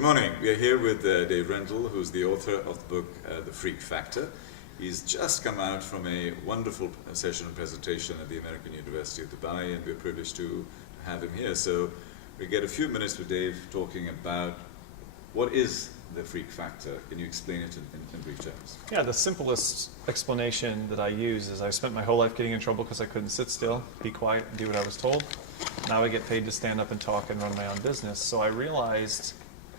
Good morning. We are here with Dave Rendall, who's the author of the book, The Freak Factor. He's just come out from a wonderful session and presentation at the American University of Dubai, and we're privileged to have him here. So we get a few minutes with Dave talking about what is the freak factor. Can you explain it in brief terms? Yeah, the simplest explanation that I use is I spent my whole life getting in trouble because I couldn't sit still, be quiet, and do what I was told. Now I get paid to stand up and talk and run my own business. So I realized,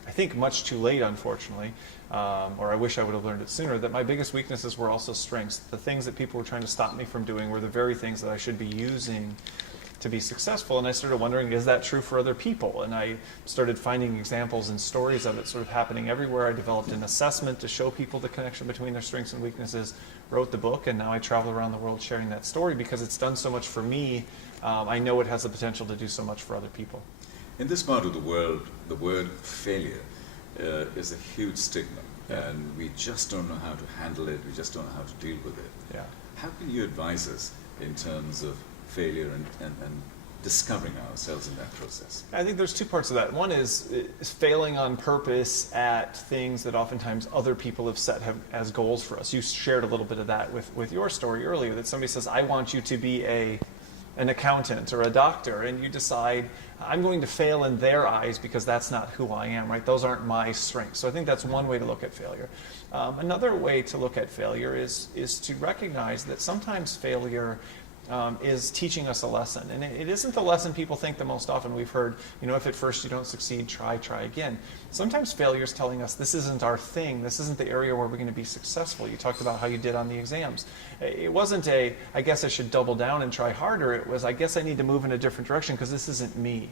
I think much too late, unfortunately, or I wish I would have learned it sooner, that my biggest weaknesses were also strengths. The things that people were trying to stop me from doing were the very things that I should be using to be successful. And I started wondering, is that true for other people? And I started finding examples and stories of it sort of happening everywhere. I developed an assessment to show people the connection between their strengths and weaknesses, wrote the book, and now I travel around the world sharing that story because it's done so much for me. I know it has the potential to do so much for other people. In this part of the world, the word failure is a huge stigma, and we just don't know how to handle it, we just don't know how to deal with it. Yeah. How can you advise us in terms of failure and discovering ourselves in that process? I think there's two parts of that. One is failing on purpose at things that oftentimes other people have set as goals for us. You shared a little bit of that with your story earlier, that somebody says, I want you to be an accountant or a doctor, and you decide, I'm going to fail in their eyes because that's not who I am, right? Those aren't my strengths. So I think that's one way to look at failure. Another way to look at failure is to recognize that sometimes failure is teaching us a lesson. And it isn't the lesson people think the most often. We've heard, if at first you don't succeed, try again. Sometimes failure is telling us this isn't our thing. This isn't the area where we're going to be successful. You talked about how you did on the exams. It wasn't I guess I should double down and try harder. It was, I guess I need to move in a different direction because this isn't me.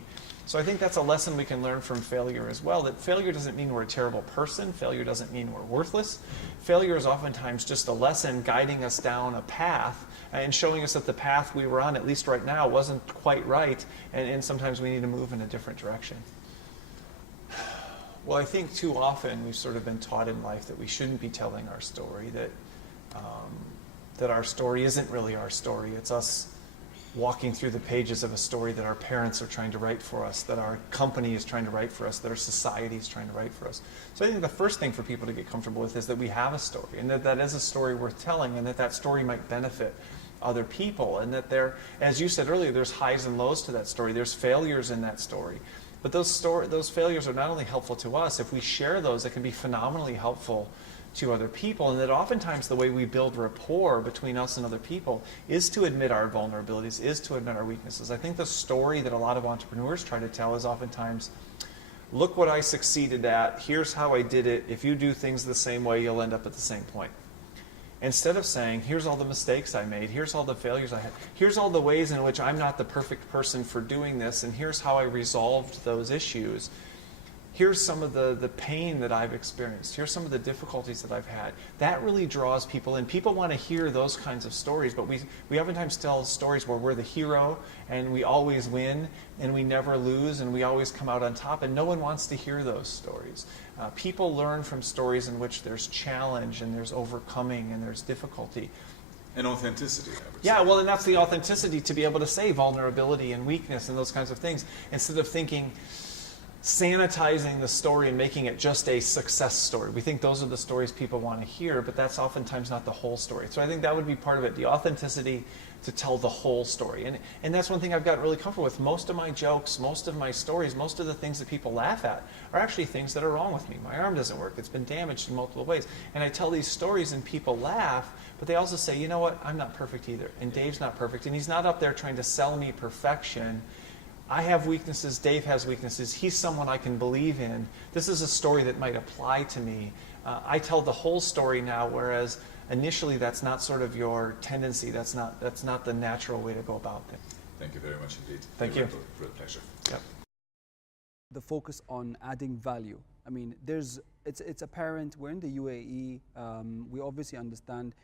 So I think that's a lesson we can learn from failure as well, that failure doesn't mean we're a terrible person. Failure doesn't mean we're worthless. Failure is oftentimes just a lesson guiding us down a path and showing us that the path we were on, at least right now, wasn't quite right, and sometimes we need to move in a different direction. Well, I think too often we've sort of been taught in life that we shouldn't be telling our story, that our story isn't really our story. It's us walking through the pages of a story that our parents are trying to write for us, that our company is trying to write for us, that our society is trying to write for us. So I think the first thing for people to get comfortable with is that we have a story, and that is a story worth telling, and that story might benefit other people, and that as you said earlier, there's highs and lows to that story. There's failures in that story. But those failures are not only helpful to us. If we share those, it can be phenomenally helpful to other people, and that oftentimes the way we build rapport between us and other people is to admit our vulnerabilities, is to admit our weaknesses. I think the story that a lot of entrepreneurs try to tell is oftentimes, look what I succeeded at, here's how I did it, if you do things the same way, you'll end up at the same point. Instead of saying, here's all the mistakes I made, here's all the failures I had, here's all the ways in which I'm not the perfect person for doing this, and here's how I resolved those issues. Here's some of the pain that I've experienced. Here's some of the difficulties that I've had. That really draws people in. People want to hear those kinds of stories, but we oftentimes tell stories where we're the hero and we always win and we never lose and we always come out on top, and no one wants to hear those stories. People learn from stories in which there's challenge and there's overcoming and there's difficulty. And authenticity, I would say. Yeah, well, and that's the authenticity, to be able to say vulnerability and weakness and those kinds of things, instead of thinking, sanitizing the story and making it just a success story. We think those are the stories people want to hear, but that's oftentimes not the whole story. So I think that would be part of it, the authenticity to tell the whole story. And that's one thing I've gotten really comfortable with. Most of my jokes, most of my stories, most of the things that people laugh at are actually things that are wrong with me. My arm doesn't work. It's been damaged in multiple ways. And I tell these stories and people laugh, but they also say, you know what, I'm not perfect either. And Dave's not perfect. And he's not up there trying to sell me perfection. I have weaknesses, Dave has weaknesses, he's someone I can believe in. This is a story that might apply to me. I tell the whole story now, whereas initially that's not sort of your tendency, that's not the natural way to go about things. Thank you very much indeed. Thank you. Real pleasure. Yep. The focus on adding value. I mean, it's apparent, we're in the UAE, we obviously understand